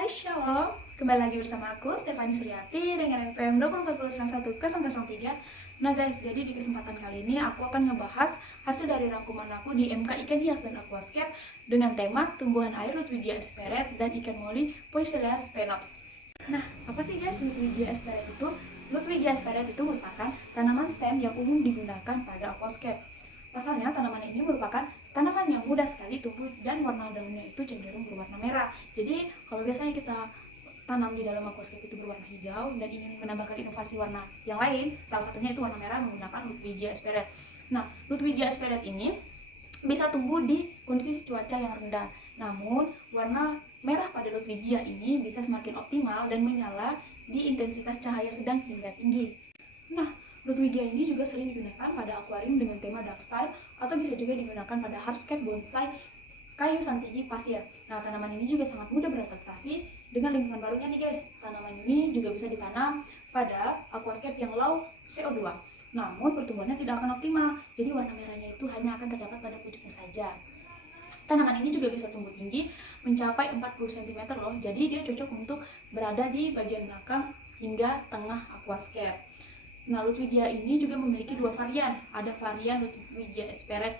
Hai, Shalom. Kembali lagi bersama aku, Stefani Suryati, dengan NPM 2401 03. Nah guys, jadi di kesempatan kali ini aku akan ngebahas hasil dari rangkuman aku di MK Ikan Hias dan Aquascape dengan tema tumbuhan air Ludwigia esperet dan ikan moli Poecilia spenops. Nah, apa sih guys Ludwigia esperet itu? Ludwigia esperet itu merupakan tanaman stem yang umum digunakan pada aquascape. Pasalnya, tanaman ini merupakan tanaman yang mudah sekali tumbuh dan warna daunnya itu cenderung berwarna merah. Jadi, kalau biasanya kita tanam di dalam aquascape itu berwarna hijau dan ingin menambahkan inovasi warna yang lain, salah satunya itu warna merah menggunakan Ludwigia esperet. Nah, Ludwigia esperet ini bisa tumbuh di kondisi cuaca yang rendah. Namun, warna merah pada Ludwigia ini bisa semakin optimal dan menyala di intensitas cahaya sedang hingga tinggi. Nah, Ludwigia ini juga sering digunakan pada akuarium dengan tema dark style atau bisa juga digunakan pada hardscape bonsai kayu santigi pasir. Nah, tanaman ini juga sangat mudah beradaptasi dengan lingkungan barunya nih guys. Tanaman ini juga bisa ditanam pada aquascape yang low CO2. Namun pertumbuhannya tidak akan optimal, jadi warna merahnya itu hanya akan terdapat pada pucuknya saja. Tanaman ini juga bisa tumbuh tinggi mencapai 40 cm loh, jadi dia cocok untuk berada di bagian belakang hingga tengah aquascape. Nah, Ludwigia ini juga memiliki dua varian. Ada varian Ludwigia esperet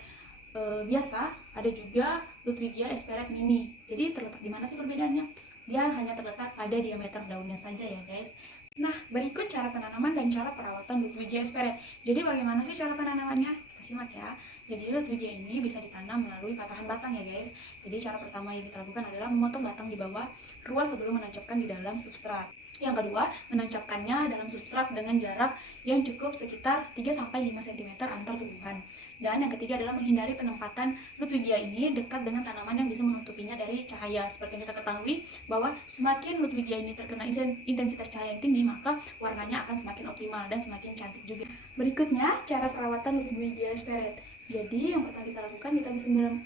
biasa, ada juga Ludwigia esperet mini. Jadi terletak di mana sih perbedaannya? Dia hanya terletak pada diameter daunnya saja ya guys. Nah, berikut cara penanaman dan cara perawatan Ludwigia esperet. Jadi bagaimana sih cara penanamannya? Kita simak ya. Jadi Ludwigia ini bisa ditanam melalui patahan batang ya guys. Jadi cara pertama yang kita lakukan adalah memotong batang di bawah ruas sebelum menancapkan di dalam substrat. Yang kedua, menancapkannya dalam substrat dengan jarak yang cukup sekitar 3-5 cm antar tumbuhan. Dan yang ketiga adalah menghindari penempatan Ludwigia ini dekat dengan tanaman yang bisa menutupinya dari cahaya. Seperti yang kita ketahui bahwa semakin Ludwigia ini terkena intensitas cahaya yang tinggi, maka warnanya akan semakin optimal dan semakin cantik juga. Berikutnya, cara perawatan Ludwigia esperet. Jadi yang pertama kita lakukan,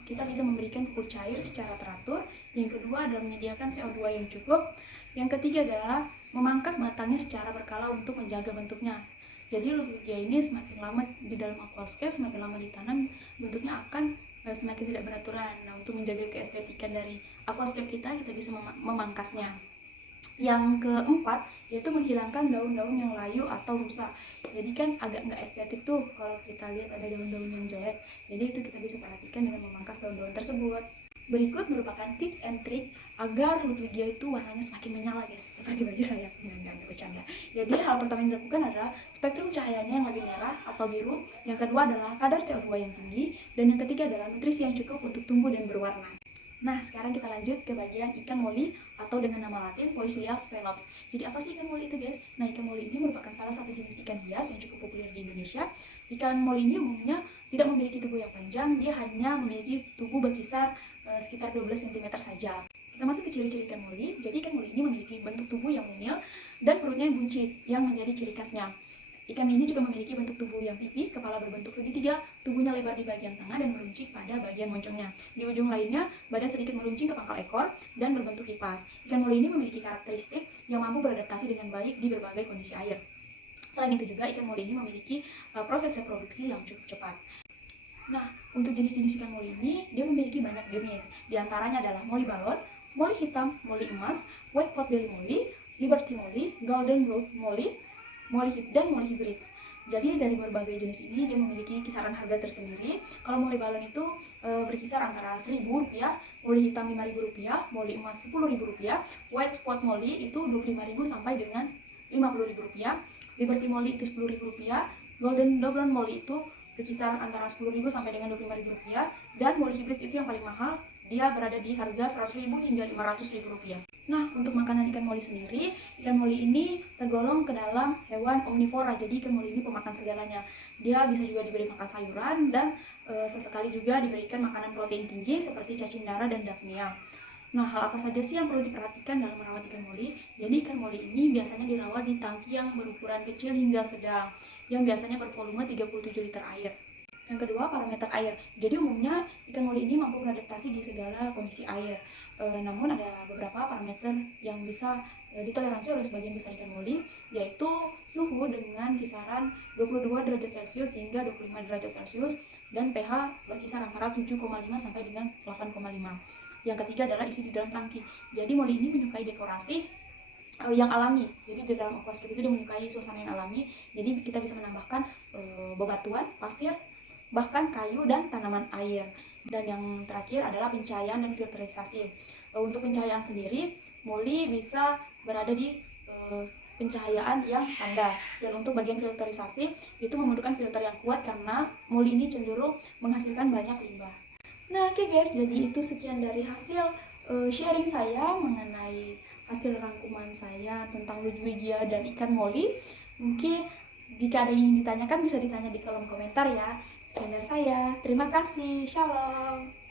kita bisa memberikan pupuk cair secara teratur. Yang kedua adalah menyediakan CO2 yang cukup. Yang ketiga adalah memangkas batangnya secara berkala untuk menjaga bentuknya. Jadi Ludwigia ini semakin lama di dalam aquascape, semakin lama ditanam, bentuknya akan semakin tidak beraturan. Nah, untuk menjaga keestetikan dari aquascape kita bisa memangkasnya. Yang keempat, yaitu menghilangkan daun-daun yang layu atau rusak. Jadi kan agak nggak estetik tuh kalau kita lihat ada daun-daun yang jelek. Jadi itu kita bisa perhatikan dengan memangkas daun-daun tersebut. Berikut merupakan tips and trick agar Ludwigia itu warnanya semakin menyala guys, seperti baju saya. Nggak bercanda. Jadi hal pertama yang dilakukan adalah spektrum cahayanya yang lebih merah atau biru. Yang kedua adalah kadar CO2 yang tinggi. Dan yang ketiga adalah nutrisi yang cukup untuk tumbuh dan berwarna. Nah, sekarang kita lanjut ke bagian ikan moli atau dengan nama latin Poecilia spenops. Jadi apa sih ikan moli itu guys? Nah, ikan moli ini merupakan salah satu jenis ikan hias yang cukup populer di Indonesia. Ikan moli ini umumnya tidak memiliki tubuh yang panjang, dia hanya memiliki tubuh berkisar sekitar 12 cm saja. Kita masuk ke ciri-ciri ikan moli. Jadi ikan moli ini memiliki bentuk tubuh yang mungil dan perutnya yang buncit yang menjadi ciri khasnya. Ikan ini juga memiliki bentuk tubuh yang pipih, kepala berbentuk segitiga, tubuhnya lebar di bagian tengah dan meruncing pada bagian moncongnya. Di ujung lainnya, badan sedikit meruncing ke pangkal ekor dan berbentuk kipas. Ikan moli ini memiliki karakteristik yang mampu beradaptasi dengan baik di berbagai kondisi air. Selain itu juga, ikan moli ini memiliki proses reproduksi yang cukup cepat. Nah, untuk jenis-jenis ikan moli ini, dia memiliki banyak jenis. Di antaranya adalah moli balot, moli hitam, moli emas, white pot belly moli, liberty moli, golden blood moli, dan moli hybrids. Jadi dari berbagai jenis ini dia memiliki kisaran harga tersendiri. Kalau moli balon itu berkisar antara Rp1.000, moli hitam Rp5.000, moli emas Rp10.000, white spot moli itu Rp25.000 sampai dengan Rp50.000, liberty moli itu Rp10.000, golden doublet moli itu berkisar antara Rp10.000 sampai dengan Rp25.000, dan moli hybrid itu yang paling mahal, dia berada di harga Rp100.000 hingga Rp500.000. Nah, untuk makanan ikan moli sendiri, ikan moli ini tergolong ke dalam hewan omnivora. Jadi ikan moli ini pemakan segalanya. Dia bisa juga diberi makan sayuran dan sesekali juga diberikan makanan protein tinggi seperti cacing darah dan daphnia. Nah, hal apa saja sih yang perlu diperhatikan dalam merawat ikan moli? Jadi ikan moli ini biasanya dirawat di tangki yang berukuran kecil hingga sedang, yang biasanya bervolume 37 liter air. Yang kedua, parameter air. Jadi umumnya ikan moli ini mampu beradaptasi di segala kondisi air. Namun ada beberapa parameter yang bisa ditoleransi oleh sebagian besar ikan moli, yaitu suhu dengan kisaran 22 derajat Celcius hingga 25 derajat Celcius dan pH berkisar antara 7,5 sampai dengan 8,5. yang ketiga adalah isi di dalam tangki. Jadi Molly ini menyukai dekorasi yang alami. Jadi di dalam aquascape itu dia menyukai suasana yang alami. Jadi kita bisa menambahkan bebatuan, pasir, bahkan kayu dan tanaman air. Dan yang terakhir adalah pencahayaan dan filterisasi. Untuk pencahayaan sendiri, Molly bisa berada di pencahayaan yang standar. Dan untuk bagian filterisasi itu membutuhkan filter yang kuat karena Molly ini cenderung menghasilkan banyak limbah. Nah, oke guys, jadi itu sekian dari hasil sharing saya mengenai hasil rangkuman saya tentang Ludwigia dan ikan Molly. Mungkin jika ada yang ingin ditanyakan bisa ditanya di kolom komentar ya. Sekian dari saya, terima kasih, shalom.